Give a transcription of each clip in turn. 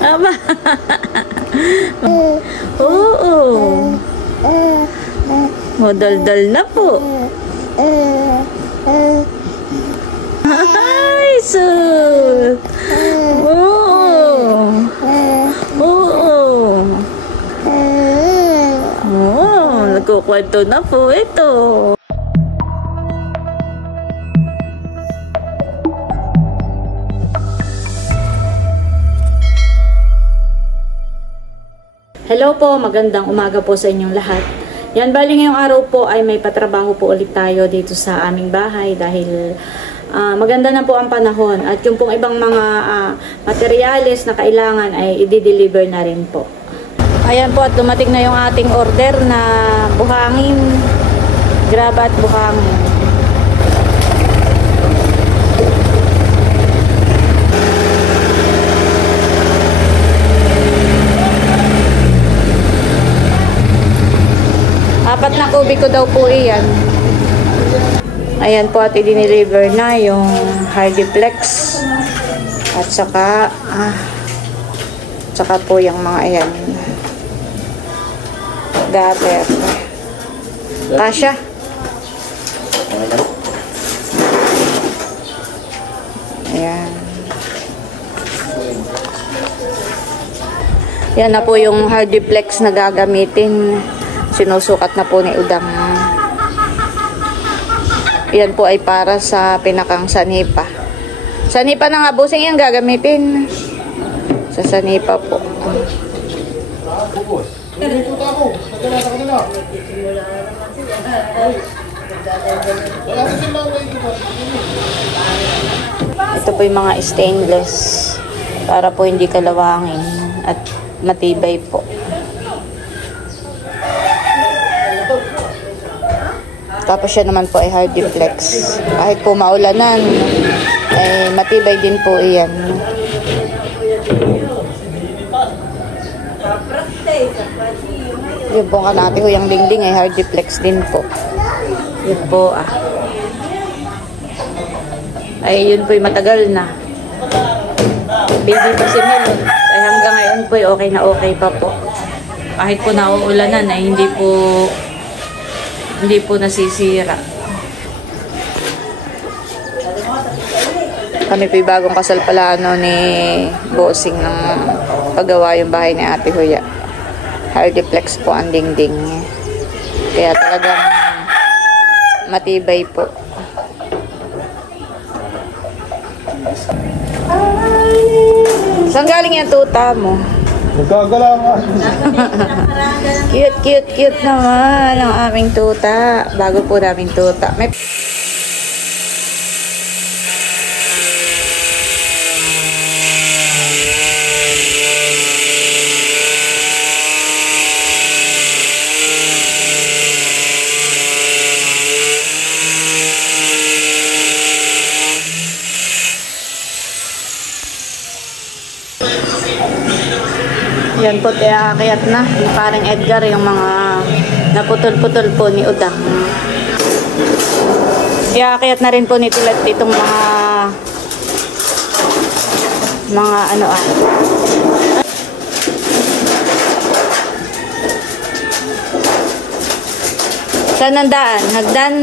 Aba. Oo. Modal-dal na po. Ay, sus. Oo. Oo. Oo. Nagkukwento na po ito. Hello po, magandang umaga po sa inyong lahat. Yan, bali ngayong araw po ay may patrabaho po ulit tayo dito sa aming bahay dahil maganda na po ang panahon at yung pong ibang mga materyales na kailangan ay i-deliver na rin po. Ayan po at dumating na yung ating order na buhangin, graba at buhangin. Apat na kubiko daw po iyan. Ayan po at i-deliver na yung Hardiplex. At saka po yung mga ayan. Gather. Kasya. Ayan. Yan na po yung Hardiplex na gagamitin. Sinusukat na po ni Udang. Yan po ay para sa pinakang sanipa. Sanipa na nga, busing yan gagamitin. Sa sanipa po. Ito po yung mga stainless. Para po hindi kalawangin. At matibay po. Tapos siya naman po ay Hardiplex. Kahit po maulanan, ay matibay din po iyan. Yun po kanati ko yung dingding ay Hardiplex din po. Yun po ay yun po yung matagal na. Baby po si Melon. Ay hanggang ngayon po okay na okay pa po. Kahit po nauulanan ay hindi po nasisira. Kami po yung bagong kasal pala ni Bossing ng paggawa yung bahay ni Ate Huya. Hardiplex po ang dingding. Kaya talagang matibay po. Saan galing yung tuta mo? Nagkagalangan. Cute naman ang aming tuta. Bago po naming tuta. May yan po, kayat na. Parang Edgar, yung mga naputol-putol po ni Udang. Kayat na rin po ni Tilat itong mga ano Saan ang daan? Hagdan?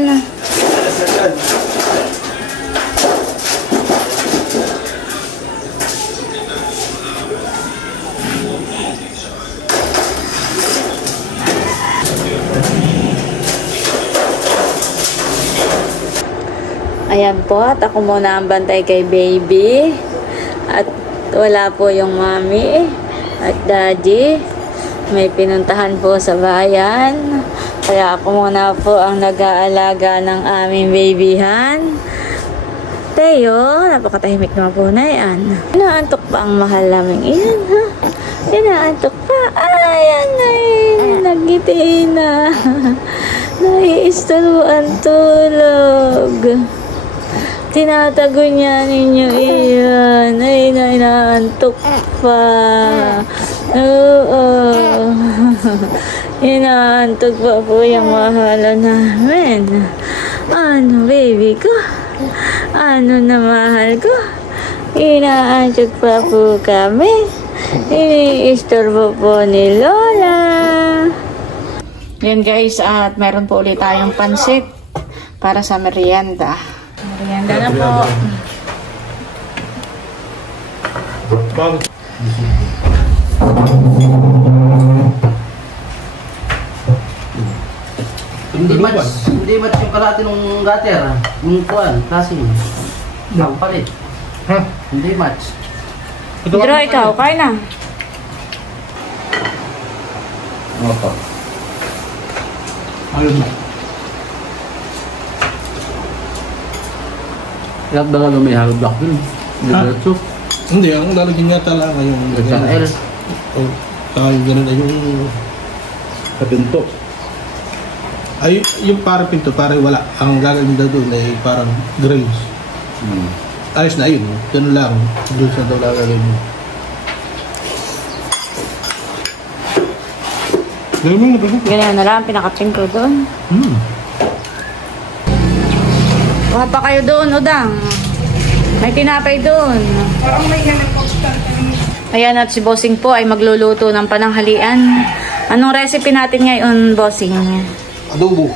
Ayan po, at ako muna ang bantay kay baby. At wala po yung mami at daddy. May pinuntahan po sa bayan. Kaya ako muna po ang nag-aalaga ng aming babyhan. Teo, napakatahimik naman po na yan. Inaantok pa ang mahal namin iyan, ha? Inaantok pa. Ayan na nagngiti na. Naiistalo ang tulog. Tinatago niya ninyo iyan. Ay, inaantok pa. Oo. Inaantok pa po yung mahala namin. Ano, baby ko? Ano na mahal ko? Inaantok pa po kami. Iniistorbo po ni Lola. Yan guys, at meron po ulit tayong pansit para sa merienda. Merienda na po. Hindi match yung kalahati ng gutter, yung kuwan, kasi ang palit. Ha? Hindi match. Pero ikaw, kain na. Opo. Ayun na. Kaya ba nga may hollow block dun? Diretso? Hindi, ang lalagyan niya talaga yung Sa L. Oh, yung ganun ay yung kapinto. Ay, yung parang pinto, parang wala. Ang gagawin daw doon ay parang grills. Ayos na yun. Ganun lang. Doon sa daw gagawin mo. Gawin mo na ba? Ganyan na lang, pinakapin ko doon. Kuha pa kayo doon, Udang. May tinapay doon. Parang may ganun po. Ayan, at si Bossing po ay magluluto ng pananghalian. Anong recipe natin ngayon, Bossing? Adobo.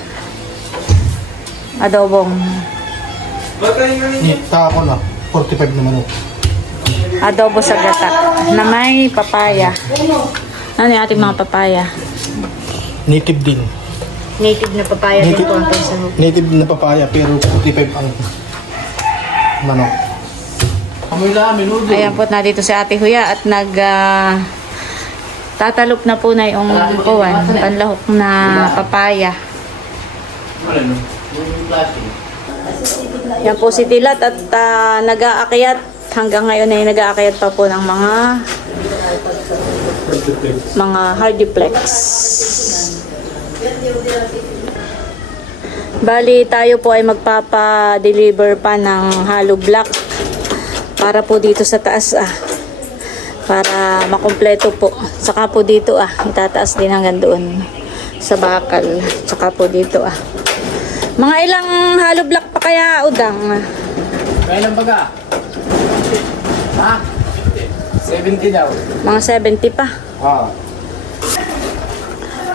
Adobong. Tako na. 45 na manok. Adobo sa gata na may papaya. Ano yung ating mga papaya? Native din. Native na papaya din po ang sahog. Native na papaya pero 45 ang manok. Amoy lang, minudo. Ayan po na dito si Ate Huya at tatalop na po na yung panlahok na papaya. Yan po si Tilat at nag-aakyat. Hanggang ngayon ay nag-aakyat pa po ng mga hardiplex. Bali tayo po ay magpapa-deliver pa ng hollow block para po dito sa taas para makumpleto po. Saka po dito itataas din hanggang doon sa bakal. Saka po dito Mga ilang hollow block pa kaya, Udang? Kailan baga? Ha? 70 daw. Mga 70 pa.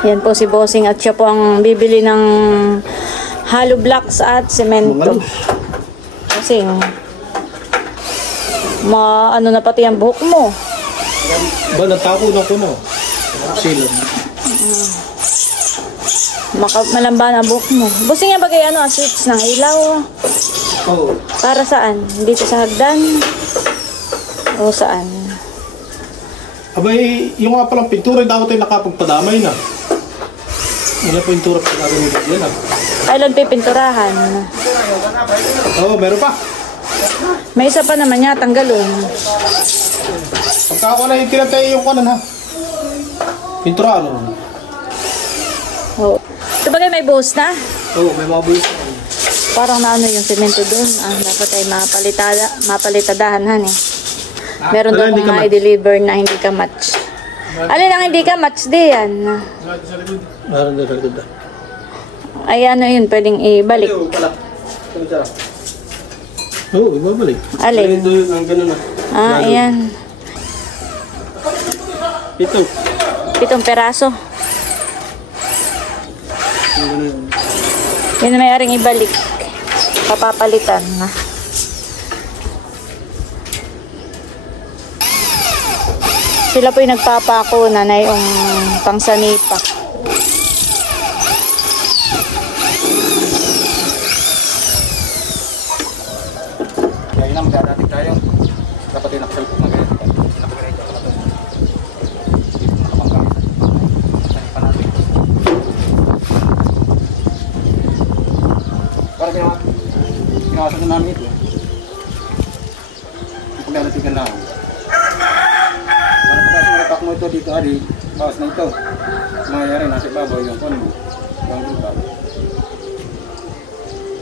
Yan po si Bossing at siya po ang bibili ng hollow blocks at semento. Bossing, ano na pati ang buhok mo? Ba, natako na ko na. Silong. Malamba na buhok mo. Bossing, yan bagay switch ng ilaw. Oo. Para saan? Dito sa hagdan? O saan? Abay, yung nga palang pintura, dapat ay nakapagpadamay na. Wala pintura pa gagawin yan Kailan pipinturahan? Oo, meron pa. May isa pa naman niya, tanggalon. Pagka ako na yung tinatay yung kanan ha. Pintura ano? Oo. Ito bagay may buhos na? Oo, may mga buwis. Parang naano yung semento doon. Dapat ay mapalitadahan Meron daw kung ma-deliver na hindi ka match. Alin ang hindi ka match diyan? Meron na sa likod. Ay yun, pwedeng ibalik. Oo, pala. Oo, ibabalik. Alin? Ito yun, ang ganun na. Ayan. 7 peraso. Yun may aring ibalik. Papapalitan Sila po yung nagpapako na yung pangsanipa. Kaya na, magdadating tayo. Dapat yung nakasalpok na ganyan. Parang pinawasan na namin ito. Hindi ko nalatigan lang. Mo ito dito bawas na ito. Mayayari nasa ibabaw yung kon mo. Yung lupa.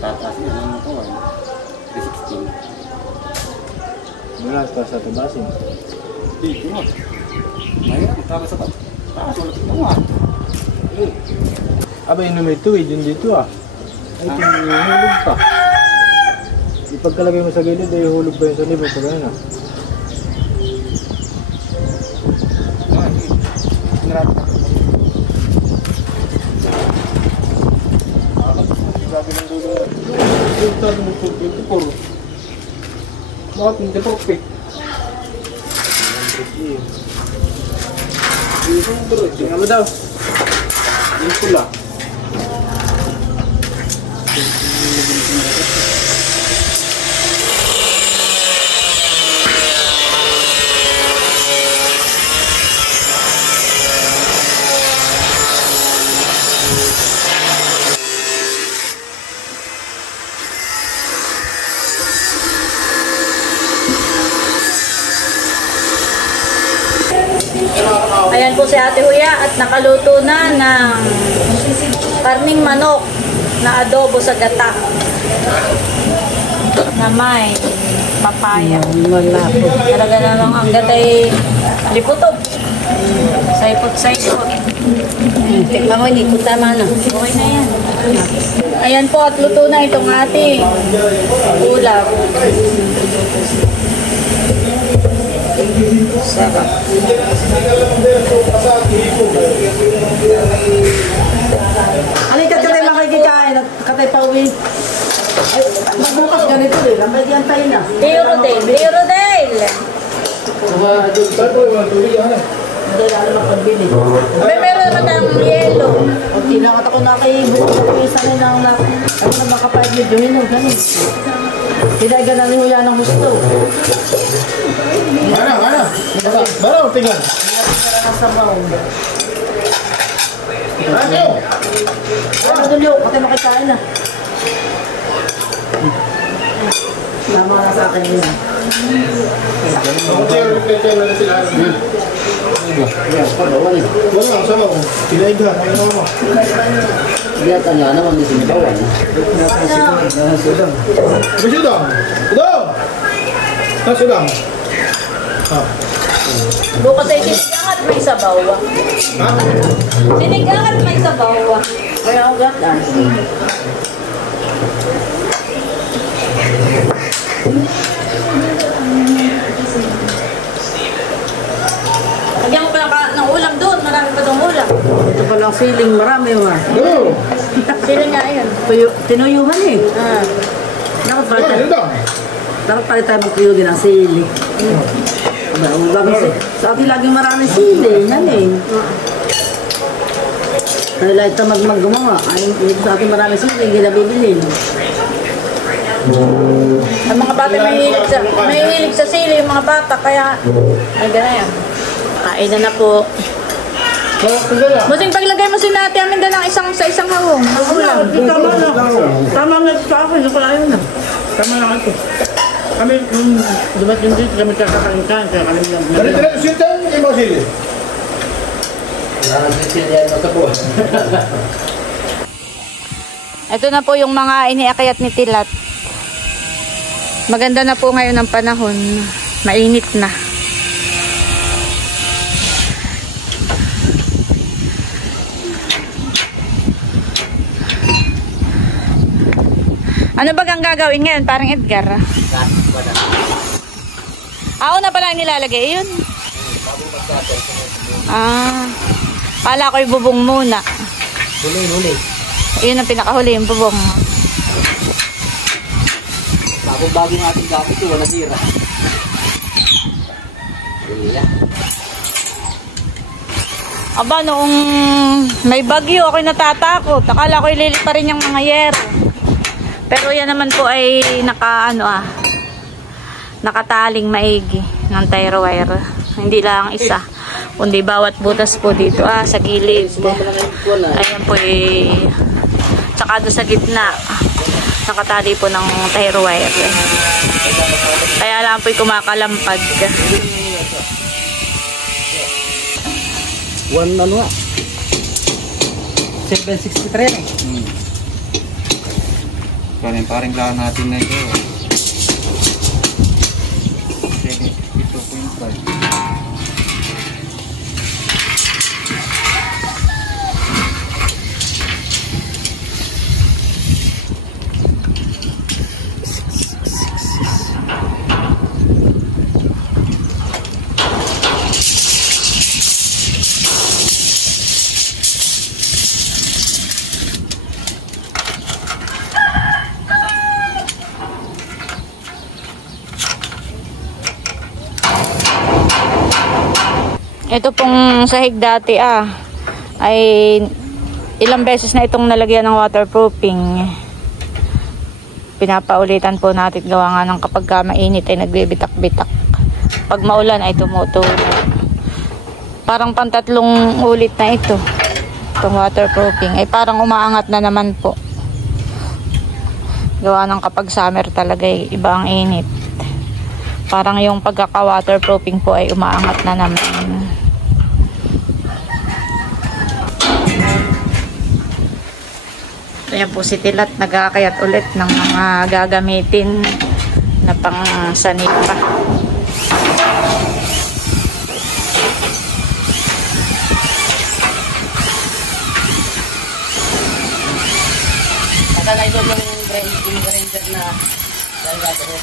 Tataas yun ang kuwan. 316. Wala sa tabasin. Dito mo. Mayroon, tapos sa taas. Ulit ito nga. Abay, may tuwid yun dito Ay, ito yung hulog pa. Ipagkalagay mo sa gilid, ay hulog pa yun sa libo. Pag ano natin. Sabi ng dulo. Yung sabi mo po, 24. Bakit hindi perfect? Tingnan mo daw. Yung pula. Ayan po si Ate Huya at nakaluto na ng karning manok na adobo sa gata na may papaya. Wala po. Talaga namang ang gatay liputob. Saipot-saipot. Tikman mo, hindi po tama na. Okay na yan. Ayan po at luto na itong ating ulam. Sarap. Alay ka katay makikikain at katay pauwi. Ay, magbukas ganito eh. Lamay diyan tayo na. Tio Rodale! Hindi na alam mapagbili. May meron naman ng yelo. O tinangat ako na kay bukas ko yung sanay na ako na makapayag medyo hinog. Ganun. Tinaigan na ni Huya ng gusto. Ano? Baro, tingnan. Nasa baw. Ano dulyo? Katay makikain na. Tama na sa akin yun. Wala, sama ko. Tinaigan. Ano mo? Biyatan nga naman di sinibawan. Masudang! Udang! Masudang! Ah. Bukas ay sinigang at may sabaw. Ha? Sinigang at may sabaw. Kaya ako gata. Lagyan ko pa ng ulam doon. Marami pa doon ulam. Ito palang siling marami ma. Ano? Sino nga yun? Tinuyuhan eh. Ah. Dapat pala tayo. Masudang! Dapat pala tayo magtuyugin ang sili. Sa atin laging maraming sili. Yan eh. Kaya lahat na maggumawa. Ay, sa atin maraming sili. Hindi na bibilin. Ang mga bata may hilig sa sili, yung mga bata, kaya ay gana yan. Kain na na po. Musing paglagay mo si Nati, amin dalang sa isang hawong. Ulam. Tama na. Tama na sa akin. Nakalayo na. Tama na ito. Kami, dumating dito, kami kakakain-kain. Kaya kami lang. Dali-dali, siyentang yung mga sili. Nasisilihan mo sa buwan. Ito na po yung mga iniakayat ni Tilat. Maganda na po ngayon ang panahon. Mainit na. Ano ba ang gagawin ngayon? Parang Edgar. Na pala nilalagay yun. Kala ko yung bubong muna. Huli. Yun ang pinakahuli, yung bubong. Bagong-bagong ating gamit ko, wala sira. Aba, noong may bagyo, ako'y natatakot. Akala ko ililit pa rin yung mga yero. Pero yan naman po ay nakataling maigi ng tire wire. Hindi lang isa, kundi bawat butas po dito. Sa gilid. Ayan po tsaka doon sa gitna. Nakatali po ng tire wire. Kaya lang po'y kumakalampag. 763. Paring lang natin na ito. 72.5. Ito pong sahig dati ay ilang beses na itong nalagyan ng waterproofing. Pinapaulitan po natin gawa nga ng kapag mainit ay nagbibitak-bitak. Pag maulan ay tumutulo. Parang pantatlong ulit na ito. Itong waterproofing ay parang umaangat na naman po. Gawa ng kapag summer talaga iba ang init. Parang yung pagkaka-waterproofing po ay umaangat na naman. Ayan po si Tilat, nagkakayat ulit ng mga gagamitin na pang sanipa. Natagay doon yung grinder na lalagay.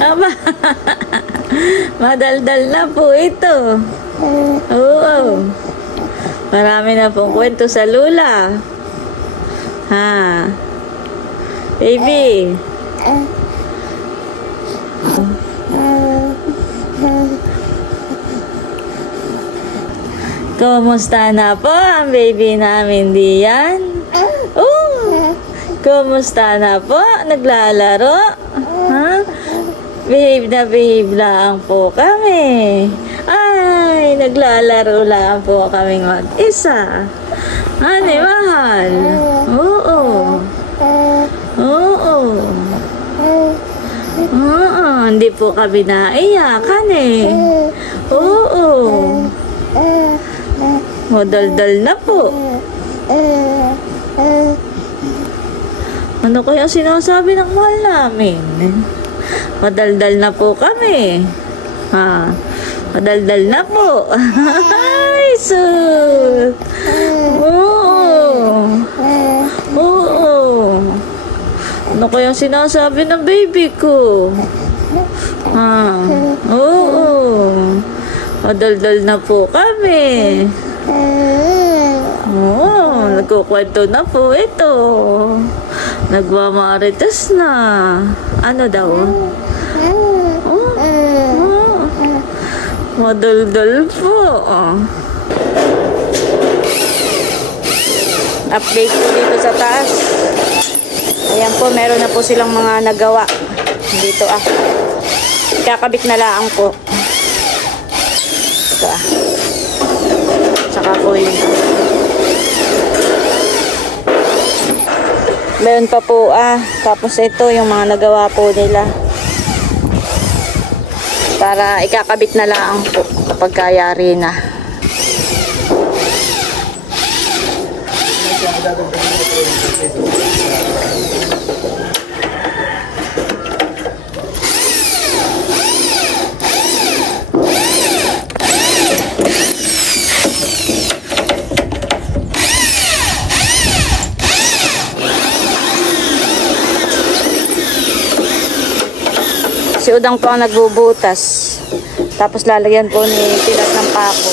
Aba, madaldal na po ito. Oo. Marami na pong kwento sa lula. Ha? Baby. Kumusta na po ang baby namin diyan? Kumusta na po? Naglalaro? Ha? Behave lang po kami. Ay, naglalaro lang po kaming mag-isa. Ano, mahal? Oo. Oo. Oo. Hindi po kami naiyakan eh. Oo. Madaldal na po. Ano kaya sinasabi ng mahal namin? Madaldal na po kami. Ha? Madaldal na po. Ay, sus. Oo. Oo. Ano kaya sinasabi ng baby ko? Ha? Oo. Madaldal na po kami. Oo. Nagkukwento na po ito. Nagmamarites na. Ano daw? Madaldal po. Update po dito sa taas. Ayan po, meron na po silang mga nagawa. Dito kakabit na lang po. Ito Tsaka po yun. Meron pa po tapos ito yung mga nagawa po nila. Para ikakabit na lang po kapag kayari na. Si Udang po ang nagbubutas. Tapos lalagyan po ni Tilat ng pako.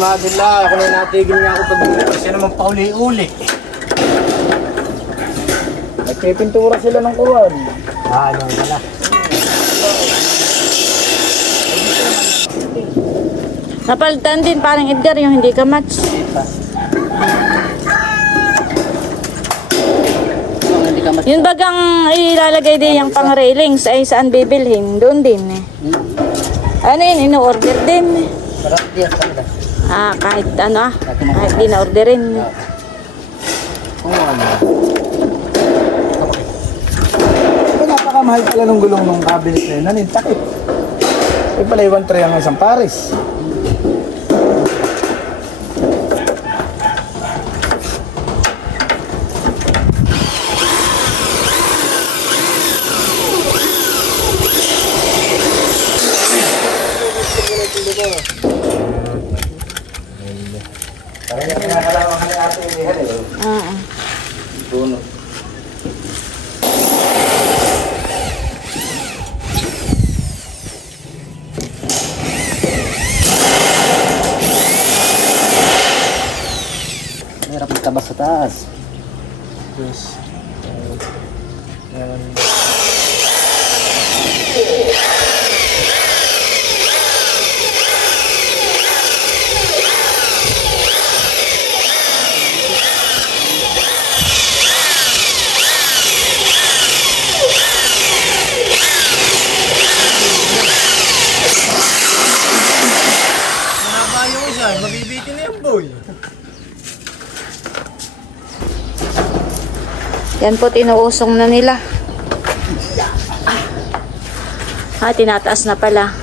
Madila, ako na natigil niya ako pag-uwi. Siya naman pauli-uli. Nagpipintura sila ng kuwan. Ano wala. Napalitan din parang Edgar yung hindi ka match. Yung bagang ilalagay din yung pang railings ay saan bibilhin? Doon din eh. Ano yun? Ino-order din. Sarap diyan talaga. Kahit ano kahit di na-orderin. Ito mahal pala ng gulong ng cabinet na yun. Ano yung takip? Ay pala, 1.3 ang isang pares. Kaya kinakalaman ka ni ate ni Hale. Puno. Mahirap magtabas sa taas. Yes. Mabibitin na yung boy. Yan po, tinuusong na nila. Tinataas na pala.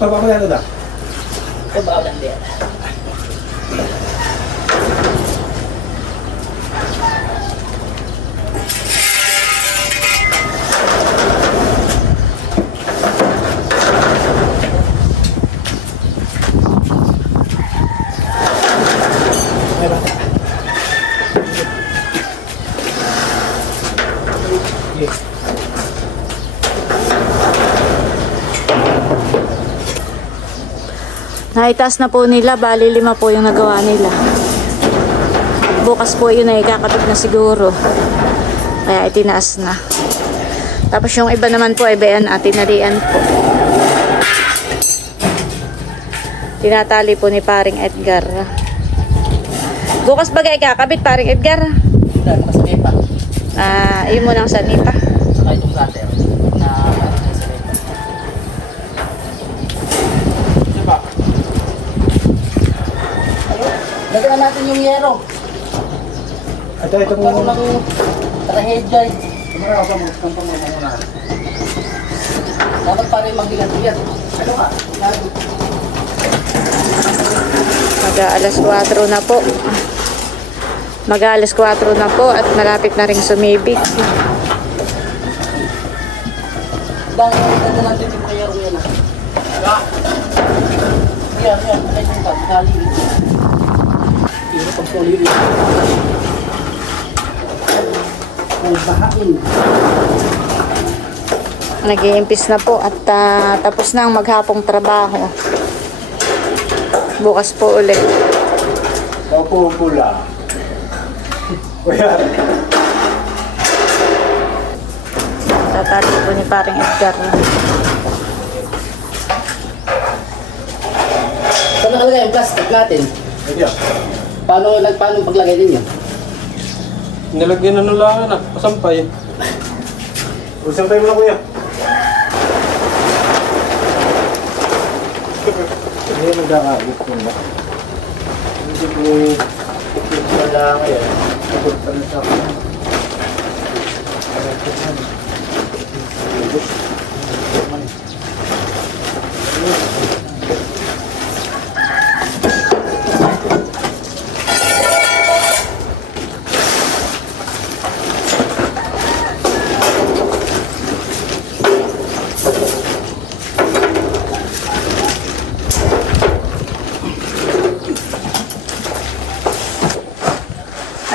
Papakulan ko da. Naitaas na po nila, bali 5 po yung nagawa nila. Bukas po yun ay kakatid na siguro. Kaya itinaas na. Tapos yung iba naman po ay bayan at tinarian po. Tinatali po ni paring Edgar. Bukas bagay kakabit paring Edgar. Nakasakay pa. Yun mo nang sanita. Saka itong gutter. Nakasakay pa. Diba? Lagyan natin yung yero. Ito Pagkaroon ng trahedya. Dapat pa rin magbilat-bilat. Ano ka? Mag-aalas 4 na po. Mag-aalas 4 na po at malapit na ring sumibig. Bang, ganda natin yung yero yan. Yan. Ay, yung pagkali. Pero pagkali rin. Ay, bahain. Nag-iimpis na po at tapos na ang maghapong trabaho. Bukas po ulit. Opo, pula. Kuya. Tatali po ni paring Edgar. Saan nakalagay yung plastic natin? Ito. Paano paglagay ninyo? Nilagyan na lang na, pasampay. Sampay mo na kuya. Hindi nag-aagit ko na. Hindi ko wala ngayon. Sagot pa na sa akin.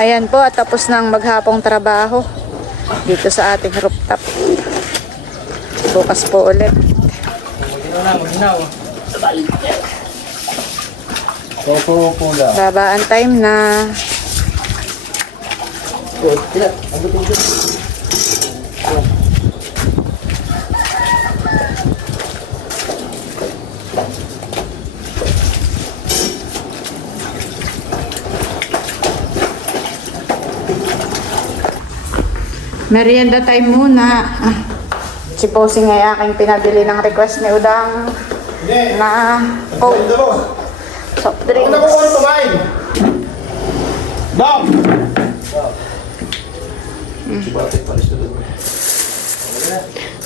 Ayan po, at tapos ng maghapong trabaho dito sa ating rooftop. Bukas po ulit. Maginaw. Opo, pula. Babaan time na. Merienda time muna. Si Posing ay aking pinabili ng request ni Udang na soft drinks. Ano ko kumain? Dom!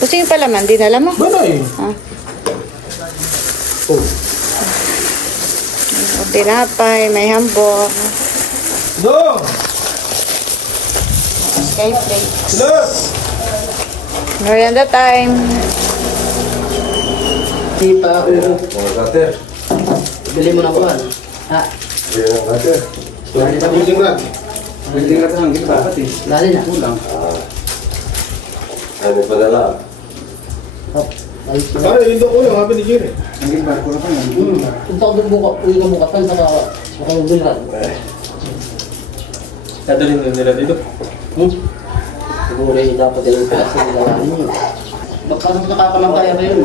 Gusto yung palaman, dinala mo? Banoy. Ha? Oh. O tinapay, may hambok. No! Okay, plate. Silot! Merienda time. Hindi pa ako. Mga cutter. Bili mo ng kuhan. Ha? Ayan ang cutter. Lali na. Building rod. Building natin ang gita. Lali na. Kulang. Ay, may padala. Hop. Ayos na. Pare, yun daw ko yung habi ni Jerry. Punta ko doon buka. Uwi ka buka. Saan saka bilran. Dadalhin nila dito. Siguro eh, dapat yung klase nila lali nyo. Baka nakakalang kaya rin yun.